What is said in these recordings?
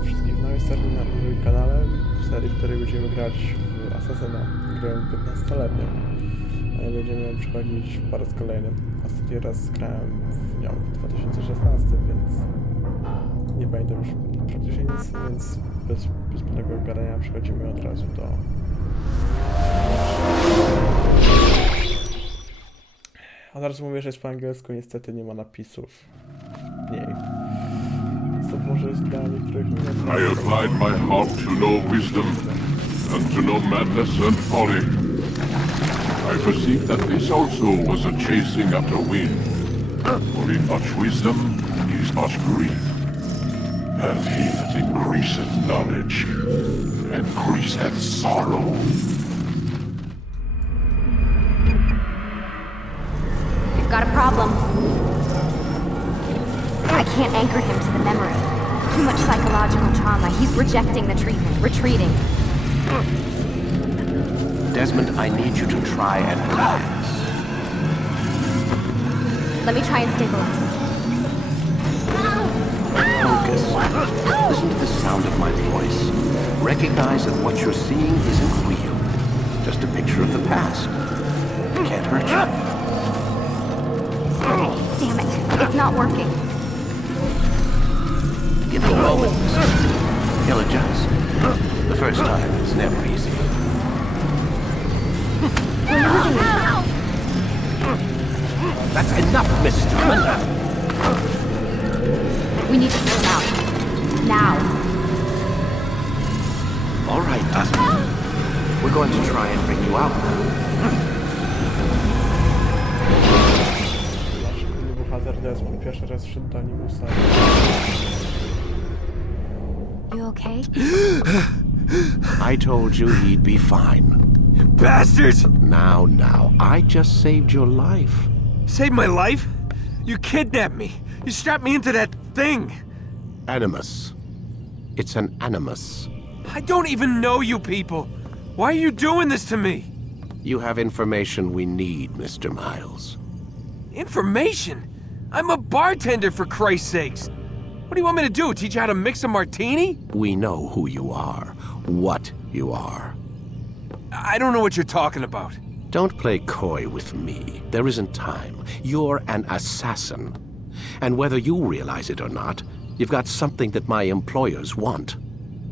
Witam wszystkich w nowej serii na moim kanale, w serii, w której będziemy grać w Asasyna, grę 15-letnią. Będziemy przechodzić po raz kolejny. Ostatni raz grałem w nią w 2016, więc nie pamiętam już praktycznie nic, więc bez zbędnego gadania przechodzimy od razu do... Od razu mówię, że jest po angielsku, niestety nie ma napisów w niej. Co może jest dla niektórych nie... I applied my heart to know wisdom, and to know madness and folly. I perceived that this also was a chasing after wind. For in much wisdom is much grief. And he that increaseth knowledge increaseth sorrow. We've got a problem. I can't anchor him to the memory. Too much psychological trauma. He's rejecting the treatment, retreating. Desmond, I need you to try and relax. Let me try and stabilize him. Focus. Listen to the sound of my voice. Recognize that what you're seeing isn't real. Just a picture of the past. It can't hurt you. Damn it, it's not working. Give it a moment. He'll adjust. The first time is never easy. We're losing him. That's enough, Mr. Miller. We need to pull him out. Now. All right, Desmond. We're going to try and bring you out now. Nasz główny bohater Desmond pierwszy raz wszedł do animusa. You okay? I told you he'd be fine. Bastards! Now, I just saved your life. Saved my life? You kidnapped me. You strapped me into that thing. Animus. It's an animus. I don't even know you people. Why are you doing this to me? You have information we need, Mr. Miles. Information? I'm a bartender, for Christ's sakes. What do you want me to do? Teach you how to mix a martini? We know who you are, what you are. I don't know what you're talking about. Don't play coy with me. There isn't time. You're an assassin. And whether you realize it or not, you've got something that my employers want.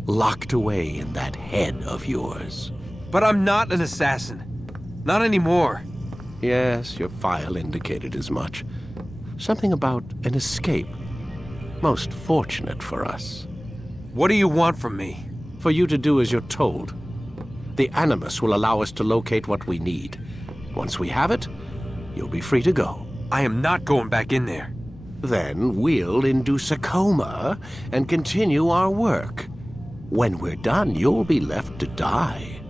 Locked away in that head of yours. But I'm not an assassin. Not anymore. Yes, your file indicated as much. Something about an escape. Most fortunate for us. What do you want from me? For you to do as you're told. The Animus will allow us to locate what we need. Once we have it, you'll be free to go. I am not going back in there. Then we'll induce a coma and continue our work. When we're done, you'll be left to die.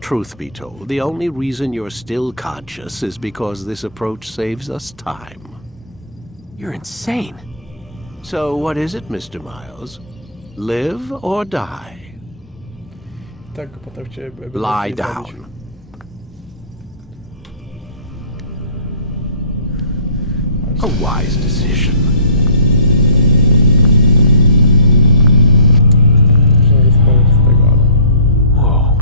Truth be told, the only reason you're still conscious is because this approach saves us time. You're insane. So what is it, Mr. Miles? Live or die? Tak, potem chcieliby... Lie down. A wise decision. Można rozpocząć z tego, ale... Whoa.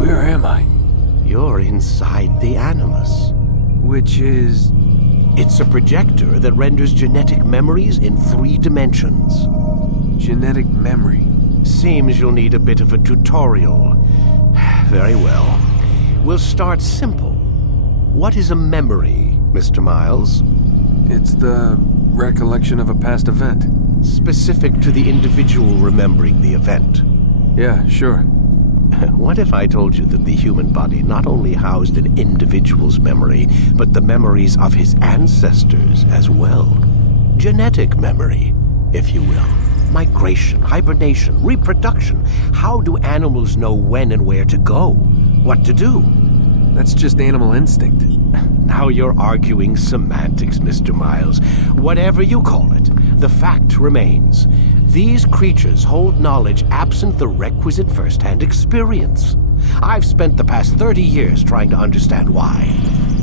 Where am I? You're inside the Animus. Which is... It's a projector that renders genetic memories in 3 dimensions. genetic memory. Seems you'll need a bit of a tutorial. Very well. We'll start simple. What is a memory, Mr. Miles? It's the recollection of a past event. Specific to the individual remembering the event. Yeah, sure. What if I told you that the human body not only housed an individual's memory, but the memories of his ancestors as well? Genetic memory, if you will. Migration, hibernation, reproduction. How do animals know when and where to go? What to do? That's just animal instinct. Now you're arguing semantics, Mr. Miles. Whatever you call it, the fact remains. These creatures hold knowledge absent the requisite first-hand experience. I've spent the past 30 years trying to understand why.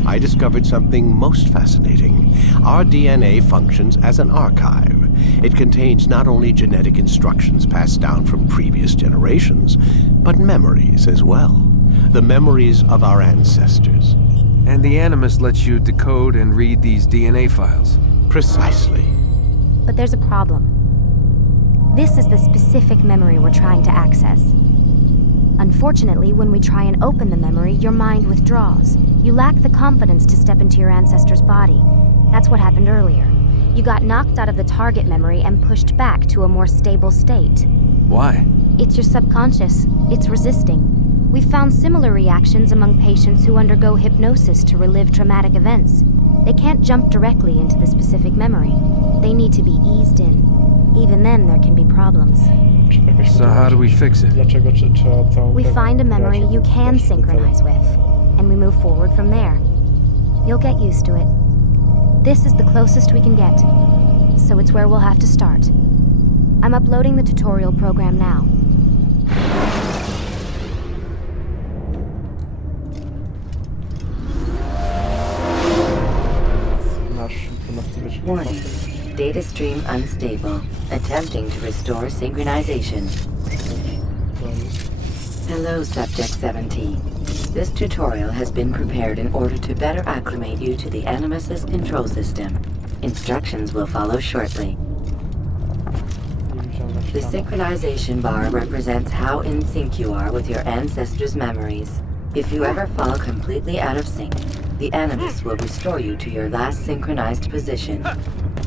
I discovered something most fascinating. Our DNA functions as an archive. It contains not only genetic instructions passed down from previous generations, but memories as well. The memories of our ancestors. And the Animus lets you decode and read these DNA files. Precisely. But there's a problem. This is the specific memory we're trying to access. Unfortunately, when we try and open the memory, your mind withdraws. You lack the confidence to step into your ancestor's body. That's what happened earlier. You got knocked out of the target memory and pushed back to a more stable state. Why? It's your subconscious. It's resisting. We've found similar reactions among patients who undergo hypnosis to relive traumatic events. They can't jump directly into the specific memory. They need to be eased in. Even then, there can be problems. So how do we fix it? Dlaczego trzeba całą We grę find a memory grać, you żeby can dotrzeć do celu? synchronize with, and we move forward from there. You'll get used to it. This is the closest we can get, so it's where we'll have to start. I'm uploading the tutorial program now. Nasz 12-wieczny Warning. Data stream unstable. Attempting to restore synchronization. Hello, Subject 17. This tutorial has been prepared in order to better acclimate you to the Animus's control system. Instructions will follow shortly. The synchronization bar represents how in sync you are with your ancestors' memories. If you ever fall completely out of sync, the Animus will restore you to your last synchronized position.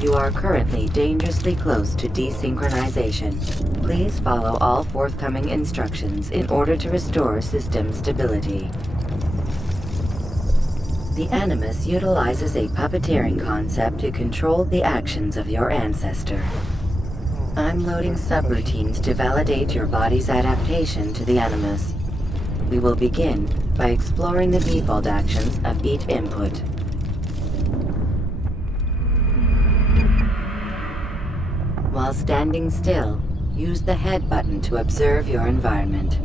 You are currently dangerously close to desynchronization. Please follow all forthcoming instructions in order to restore system stability. The Animus utilizes a puppeteering concept to control the actions of your ancestor. I'm loading subroutines to validate your body's adaptation to the Animus. We will begin by exploring the default actions of each input. While standing still, use the head button to observe your environment.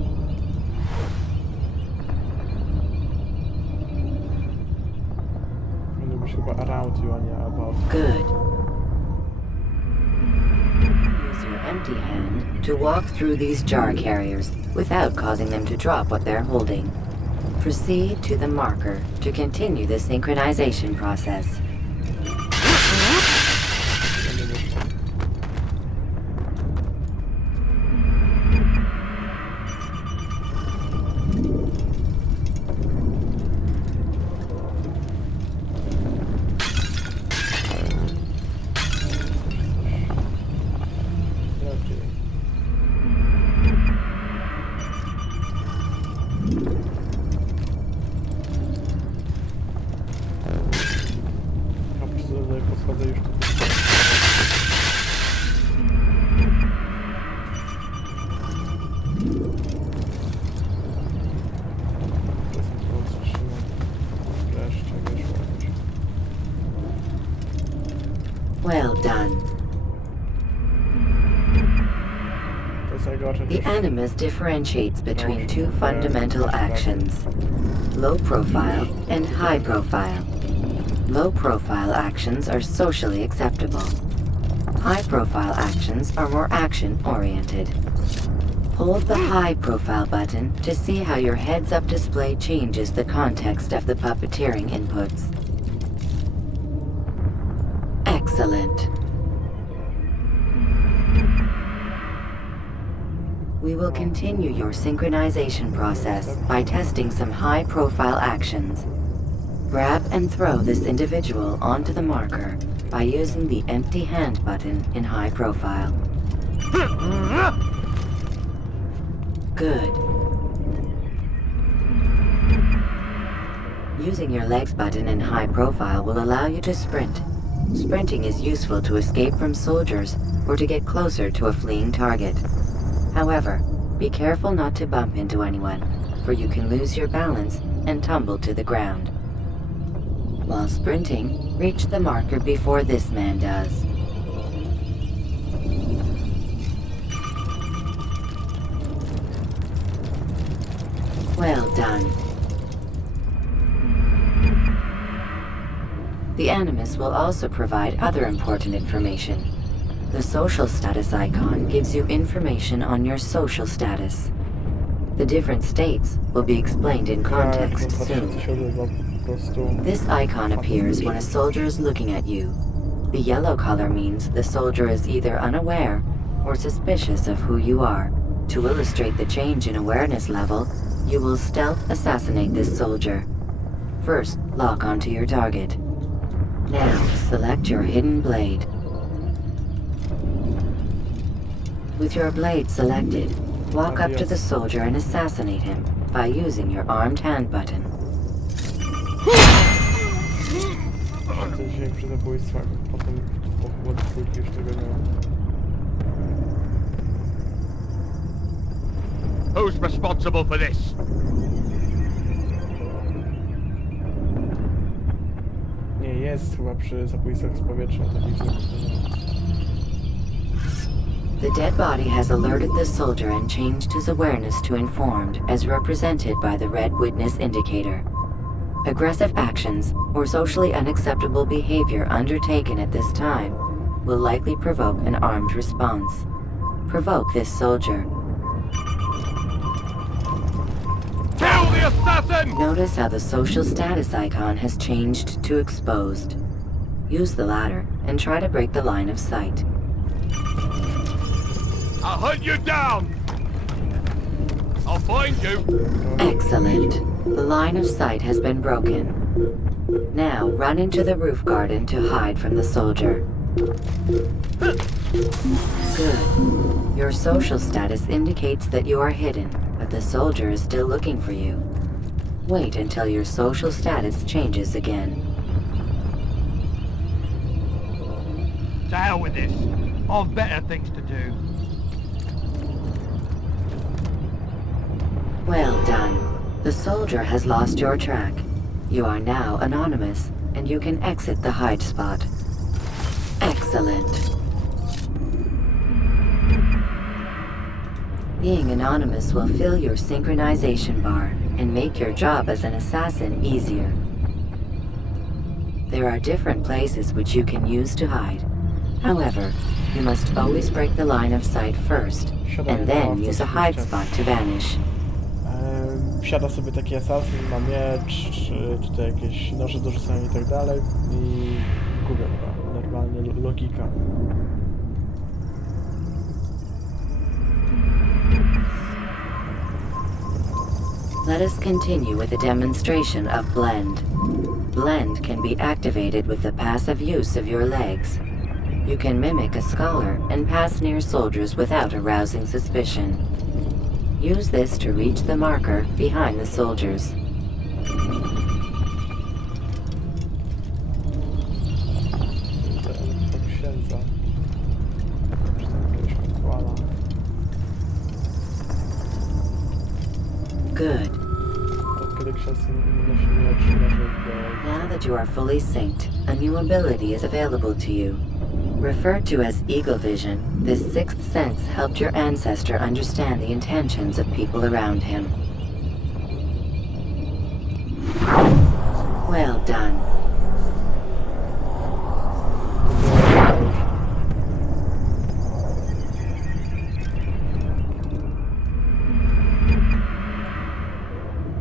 Powinno być chyba around you, a nie about. Good. Use your empty hand to walk through these jar carriers without causing them to drop what they're holding. Proceed to the marker to continue the synchronization process. Podchodzę już tu. Wreszcie wyszło już. Well done. To jest najgorsze. The Animus differentiates between two fundamental actions: low profile and high profile. Low profile actions are socially acceptable. High profile actions are more action oriented. Hold the high profile button to see how your heads up display changes the context of the puppeteering inputs. Excellent. We will continue your synchronization process by testing some high-profile actions. Grab and throw this individual onto the marker by using the empty hand button in high profile. Good. Using your legs button in high profile will allow you to sprint. Sprinting is useful to escape from soldiers or to get closer to a fleeing target. However, be careful not to bump into anyone, for you can lose your balance and tumble to the ground. While sprinting, reach the marker before this man does. Well done. The Animus will also provide other important information. The social status icon gives you information on your social status. The different states will be explained in context soon. This icon appears when a soldier is looking at you. The yellow color means the soldier is either unaware or suspicious of who you are. To illustrate the change in awareness level, you will stealth assassinate this soldier. First, lock onto your target. Now, select your hidden blade. With your blade selected, walk up to the soldier and assassinate him by using your armed hand button. Ten dźwięk przy zabójstwach, potem po dwójki już tego nie ma. Who's responsible for this? Nie, jest chyba przy zabójstwach z powietrza, to widzę. The dead body has alerted the soldier and changed his awareness to informed, as represented by the red witness indicator. Aggressive actions or socially unacceptable behavior undertaken at this time will likely provoke an armed response. Provoke this soldier. Kill the assassin! Notice how the social status icon has changed to exposed. Use the latter and try to break the line of sight. I'll hunt you down! I'll find you! Excellent. The line of sight has been broken. Now run into the roof garden to hide from the soldier. Good. Your social status indicates that you are hidden, but the soldier is still looking for you. Wait until your social status changes again. To hell with this. I've better things to do. Well done. The soldier has lost your track. You are now anonymous, and you can exit the hide spot. Excellent. Being anonymous will fill your synchronization bar and make your job as an assassin easier. There are different places which you can use to hide. However, you must always break the line of sight first, and then use a hide spot to vanish. Wsiada sobie taki asasyn, ma miecz, czy tutaj jakieś noże do rzucania i tak dalej i gubię go. Normalnie logika. Let us continue with a demonstration of Blend. Blend can be activated with the passive use of your legs. You can mimic a scholar and pass near soldiers without arousing suspicion. Use this to reach the marker behind the soldiers. To księdza. Czy tam jakiegoś kapłana. Good. Kiedy ksiądz nosi miecz, może go... Now that you are fully synced, a new ability is available to you. Referred to as Eagle Vision, this sixth sense helped your ancestor understand the intentions of people around him. Well done.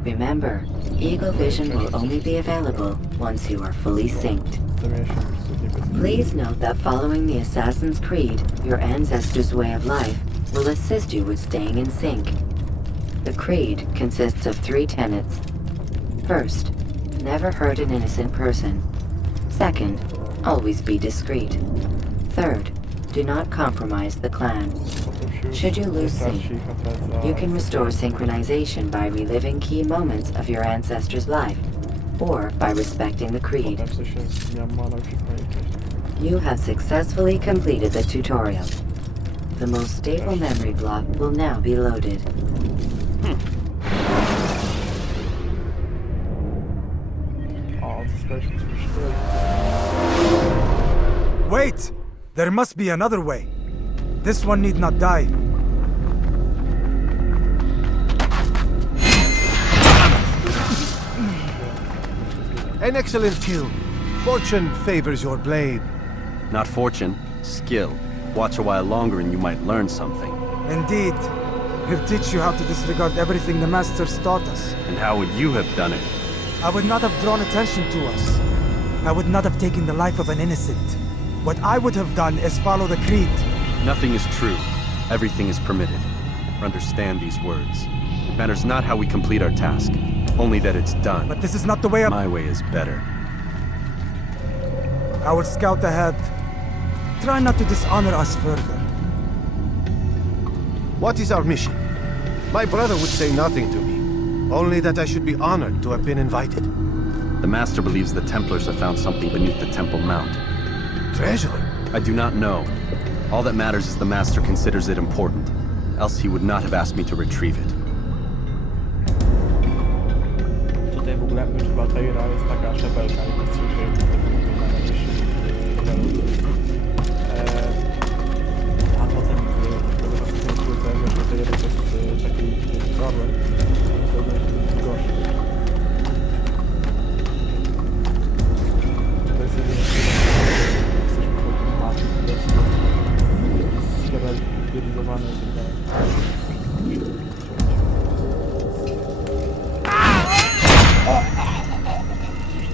Remember, Eagle Vision will only be available once you are fully synced. Please note that following the Assassin's Creed, your ancestors' way of life will assist you with staying in sync. The Creed consists of 3 tenets. First, never hurt an innocent person. Second, always be discreet. Third, do not compromise the clan. Should you lose sync, you can restore synchronization by reliving key moments of your ancestor's life, or by respecting the Creed. You have successfully completed the tutorial. The most stable memory block will now be loaded. Wait! There must be another way. This one need not die. An excellent kill. Fortune favors your blade. Not fortune, skill. Watch a while longer and you might learn something. Indeed. He'll teach you how to disregard everything the Masters taught us. And how would you have done it? I would not have drawn attention to us. I would not have taken the life of an innocent. What I would have done is follow the creed. Nothing is true. Everything is permitted. Understand these words. It matters not how we complete our task, only that it's done. But this is not the way My way is better. I will scout ahead. Try not to dishonor us further. What is our mission? My brother would say nothing to me, only that I should be honored to have been invited. The Master believes the Templars have found something beneath the Temple Mount. Treasure? I do not know. All that matters is the Master considers it important, else he would not have asked me to retrieve it. Tutaj w ogóle chyba Altaira jest taka szabelka, jak jest a potem dopiero w tym skróceniu, że Altaira jest taki problem, to będzie gorszy. To jest jedynie jesteśmy pod mapy, po prostu zrealizowane i tak dalej.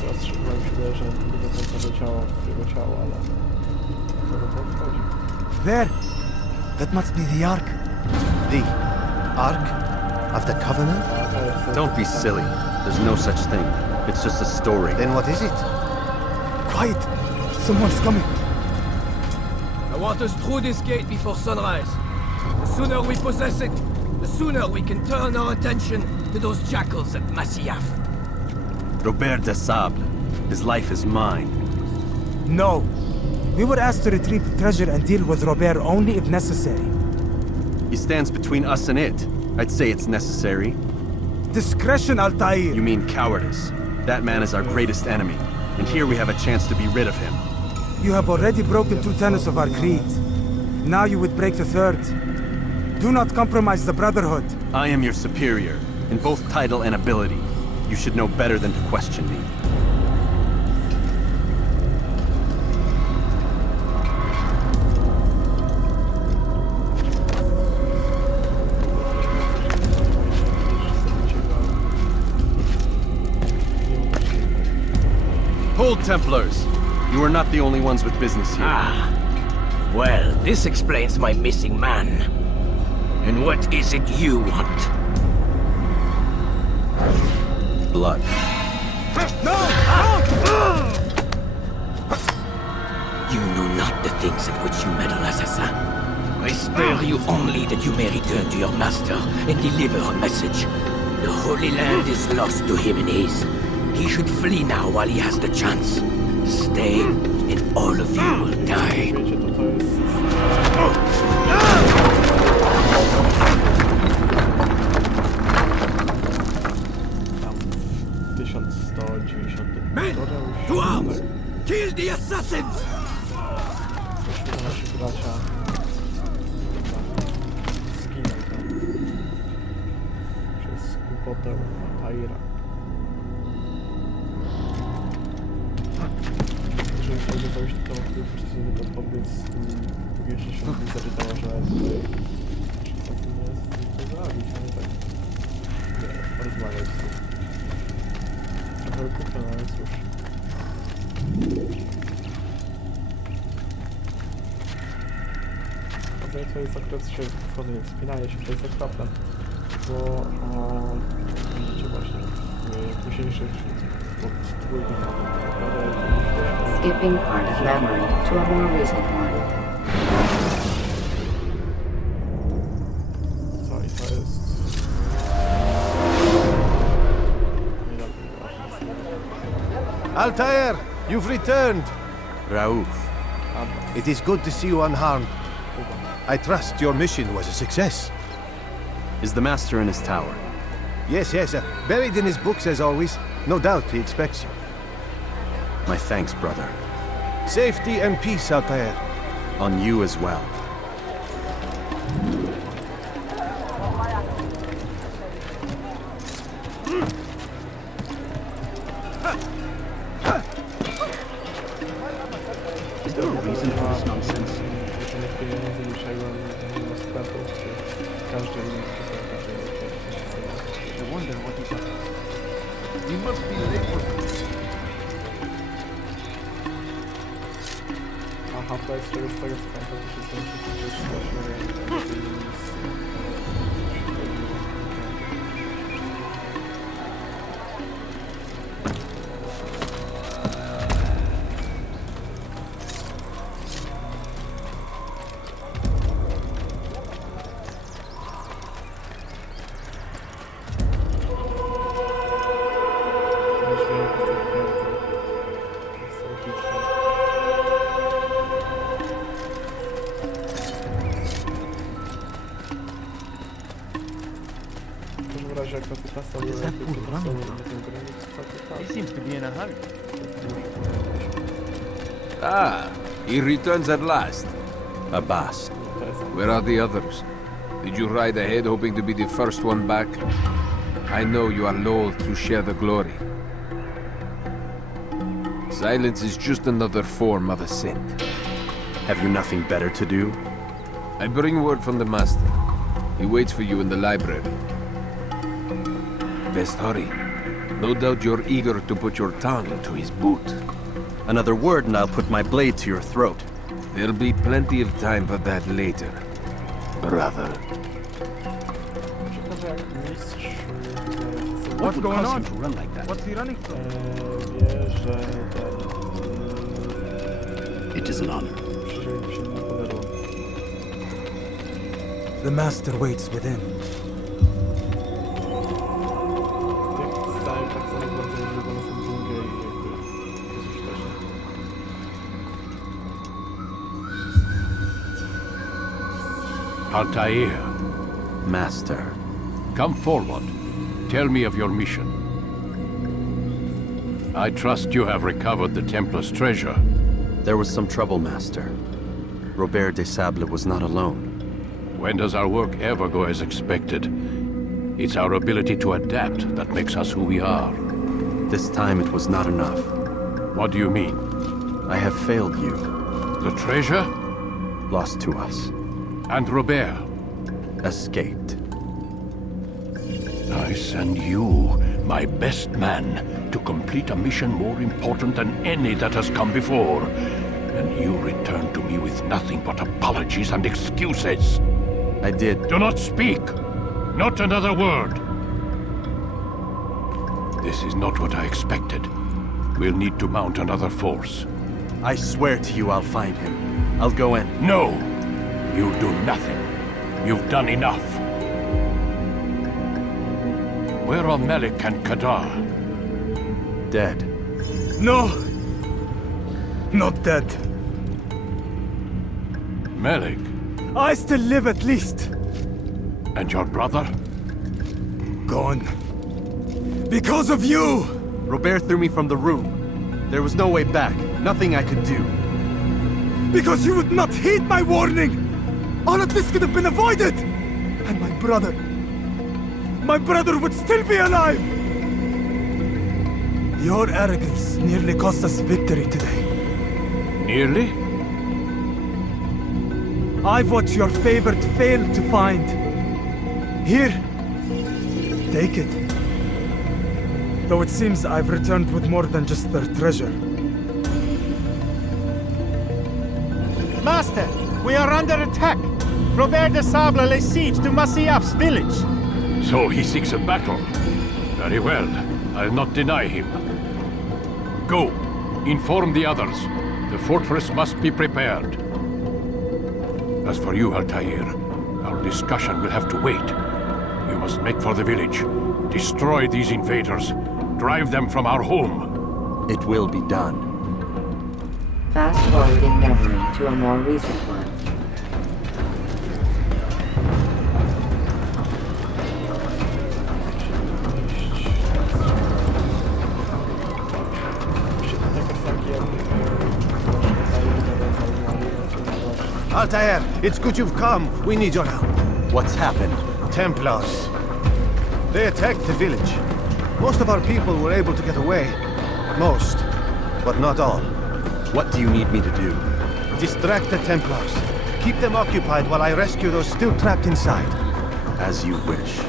Teraz chyba mi się wydaje, że nie do końca leciało w jego ciało, ale to do tego wchodzi. There! That must be the Ark. The Ark of the Covenant? Don't be silly. There's no such thing. It's just a story. Then what is it? Quiet! Someone's coming. I want us through this gate before sunrise. The sooner we possess it, the sooner we can turn our attention to those jackals at Masyafu. Robert de Sable. His life is mine. No. We were asked to retrieve the treasure and deal with Robert only if necessary. He stands between us and it. I'd say it's necessary. Discretion, Altair! You mean cowardice. That man is our greatest enemy, and here we have a chance to be rid of him. You have already broken 2 tenets of our creed. Now you would break the 3rd. Do not compromise the Brotherhood. I am your superior, in both title and ability. You should know better than to question me. Hold, Templars! You are not the only ones with business here. Well, this explains my missing man. And what is it you want? Blood. You know not the things at which you meddle, assassin. I spare you only that you may return to your master and deliver a message. The Holy Land is lost to him and his. He should flee now while he has the chance. Stay, and all of you will die. Wiecie, to jest... Tam 1190... Men, to arms! Kill the assassins! Coś mi nasi bracia... Zginął tam. Przez głupotę Altaira. Jeżeli chodzi o kogoś, to po prostu tylko podbiec jeszcze się mi zaczytało, że tutaj nasz asasyn jest to zabić, a nie tak porozmawiać z tym. Trochę kupno, no ale cóż. To jest akurat się wchodzenie, wspinanie się, to jest okropne, bo widzicie właśnie w późniejszych Skipping part of memory to a more recent one. Co i to jest... Altair, you've returned. Raouf. It is good to see you unharmed. I trust your mission was a success. Is the Master in his tower? Yes, buried in his books as always. No doubt he expects you. My thanks, brother. Safety and peace, Altair. On you as well. Is there a reason for this nonsense? każdy inny. I wonder what he's up to. He must be late for... Aha, to jest z tego co pamiętam, że to jest przecież właśnie... He seems to be in a hurry. Ah, he returns at last. Abbas. Where are the others? Did you ride ahead hoping to be the first one back? I know you are loath to share the glory. Silence is just another form of assent. Have you nothing better to do? I bring word from the master. He waits for you in the library. Best hurry. No doubt you're eager to put your tongue to his boot. Another word and I'll put my blade to your throat. There'll be plenty of time for that later, brother. What's going on? To run like that? What's he running from? It is an honor. The master waits within. Altair, Master. come forward. Tell me of your mission. I trust you have recovered the Templar's treasure. There was some trouble, Master. Robert de Sable was not alone. When does our work ever go as expected? It's our ability to adapt that makes us who we are. This time it was not enough. What do you mean? I have failed you. The treasure? Lost to us. And Robert? Escaped. I send you, my best man, to complete a mission more important than any that has come before. And you return to me with nothing but apologies and excuses. I did. Do not speak! Not another word! This is not what I expected. We'll need to mount another force. I swear to you I'll find him. I'll go in. No! You'll do nothing. You've done enough. Where are Melik and Kadar? Dead. No! Not dead. Melik? I still live at least. And your brother? Gone. Because of you! Robert threw me from the room. There was no way back. Nothing I could do. Because you would not heed my warning! All of this could have been avoided! And my brother would still be alive! Your arrogance nearly cost us victory today. Nearly? I've what your favorite failed to find. Here, take it. Though it seems I've returned with more than just their treasure. Master, we are under attack. Robert de Sable lays siege to Masyaf's village. So he seeks a battle. Very well. I'll not deny him. Go. Inform the others. The fortress must be prepared. As for you, Altair, our discussion will have to wait. You must make for the village. Destroy these invaders. Drive them from our home. It will be done. Fast forward in memory to a more recent one. Altair, it's good you've come. We need your help. What's happened? Templars. They attacked the village. Most of our people were able to get away. Most, but not all. What do you need me to do? Distract the Templars. Keep them occupied while I rescue those still trapped inside. As you wish.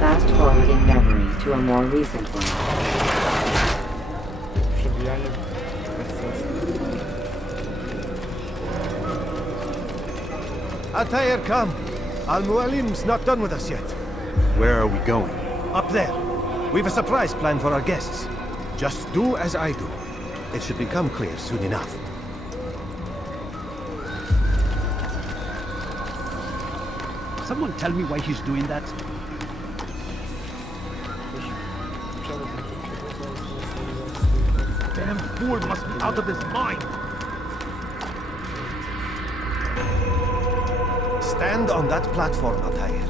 Fast forwarding memory to a more recent one. Przebijanie bez sensu. Altair, come. Al-Mualim's not done with us yet. Where are we going? Up there. We've a surprise plan for our guests. Just do as I do. It should become clear soon enough. Someone tell me why he's doing that? Damn fool must be out of his mind. Stand on that platform, Altair.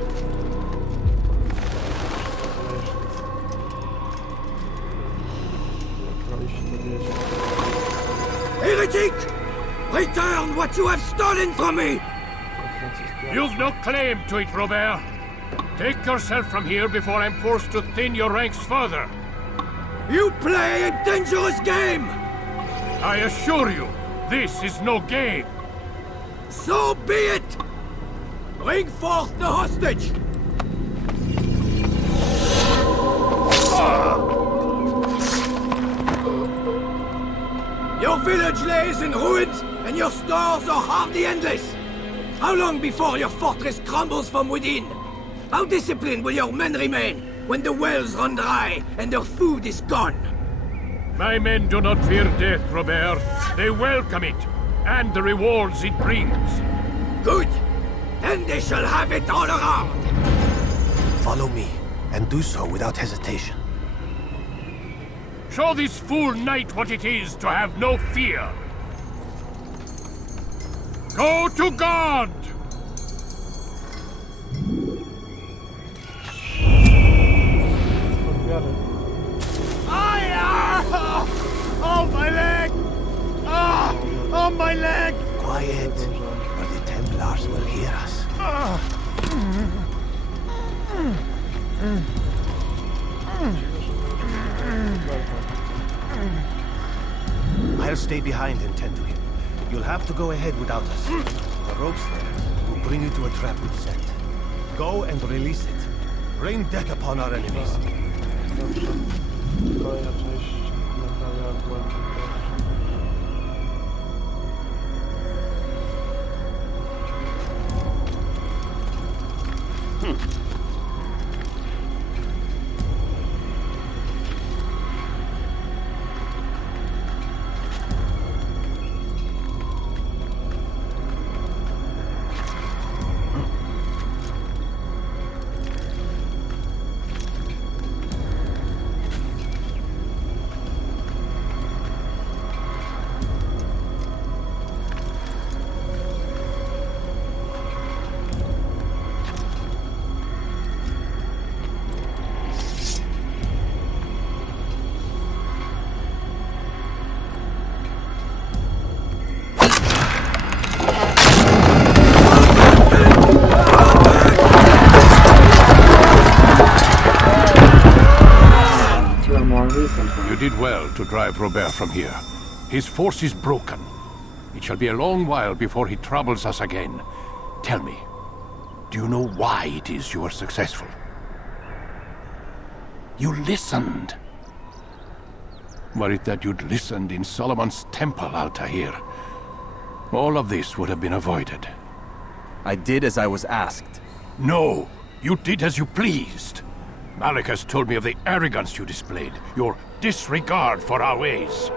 Heretic! Return what you have stolen from me! You've no claim to it, Robert. Take yourself from here before I'm forced to thin your ranks further. You play a dangerous game! I assure you, this is no game. So be it! Bring forth the hostage! Your village lays in ruins, and your stores are hardly endless. How long before your fortress crumbles from within? How disciplined will your men remain when the wells run dry and their food is gone? My men do not fear death, Robert. They welcome it, and the rewards it brings. Good. Then they shall have it all around. Follow me, and do so without hesitation. Show this fool knight what it is to have no fear. Go to God! Oh, my leg! Oh, my leg! Quiet, or the Templars will hear us. I'll stay behind and tend to him. You'll have to go ahead without us. The ropes there will bring you to a trap we've set. Go and release it. Rain death upon our enemies. Dobrze. Kolejna część naprawia błędy. to drive Robert from here. His force is broken. It shall be a long while before he troubles us again. Tell me, do you know why it is you are successful? You listened. Were it that you'd listened in Solomon's temple, Altair, all of this would have been avoided. I did as I was asked. No, you did as you pleased. Malik has told me of the arrogance you displayed, your disregard for our ways.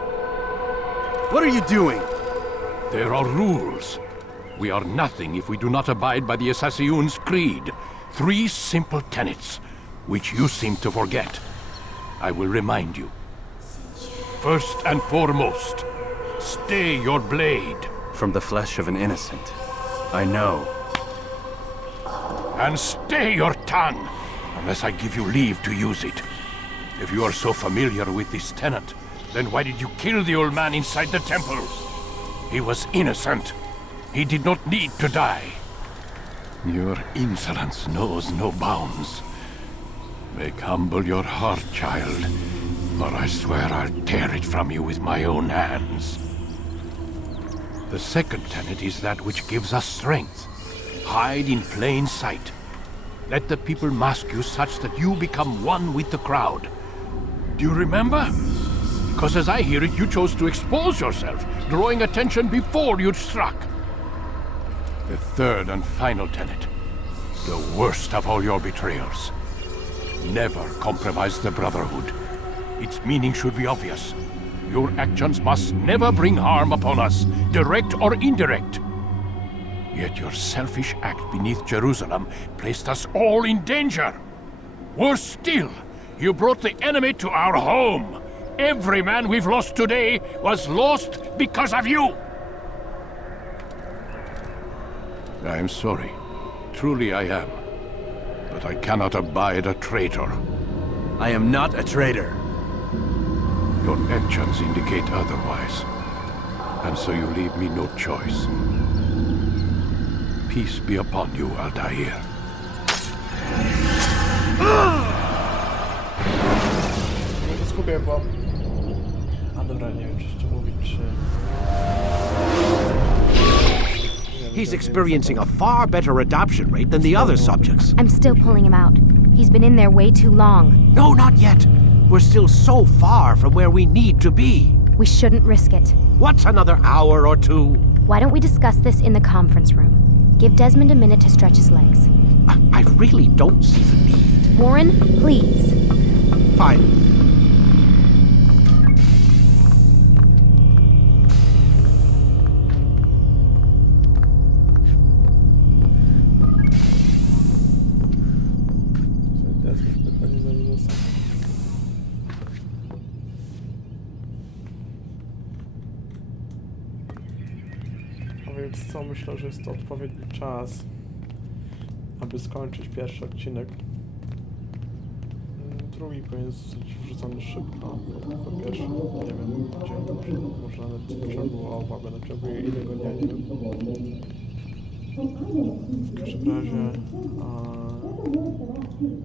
What are you doing? There are rules. We are nothing if we do not abide by the Assassin's creed. 3 simple tenets, which you seem to forget. I will remind you. First and foremost, stay your blade. From the flesh of an innocent. I know. And stay your tongue, unless I give you leave to use it. If you are so familiar with this tenet, then why did you kill the old man inside the temple? He was innocent. He did not need to die. Your insolence knows no bounds. Make humble your heart, child, or I swear I'll tear it from you with my own hands. The second tenet is that which gives us strength. Hide in plain sight. Let the people mask you such that you become one with the crowd. Do you remember? Because as I hear it, you chose to expose yourself, drawing attention before you'd struck. The third and final tenet, the worst of all your betrayals. Never compromise the Brotherhood. Its meaning should be obvious. Your actions must never bring harm upon us, direct or indirect. Yet your selfish act beneath Jerusalem placed us all in danger. Worse still, you brought the enemy to our home. Every man we've lost today was lost because of you. I am sorry. Truly I am. But I cannot abide a traitor. I am not a traitor. Your actions indicate otherwise. And so you leave me no choice. Peace be upon you, Altair. Nie to skupię, bo... A dobra, nie wiem, czy jeszcze mówić, czy... He's experiencing a far better adoption rate than the other subjects. I'm still pulling him out. He's been in there way too long. No, not yet. We're still so far from where we need to be. We shouldn't risk it. What's another hour or two? Why don't we discuss this in the conference room? Give Desmond a minute to stretch his legs. I really don't see the need. Warren, please. Fine. A więc co, myślę, że jest to odpowiedni czas, aby skończyć pierwszy odcinek. Drugi powinien zostać wrzucony szybko. Po pierwsze, nie wiem, dzień, może nawet w ciągu albo na ciągu innego dnia, nie wiem. W każdym razie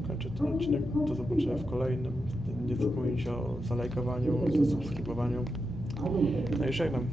kończę ten odcinek, do zobaczenia w kolejnym. Nie zapomnijcie o zalajkowaniu, zasubskrybowaniu. No i żegnam.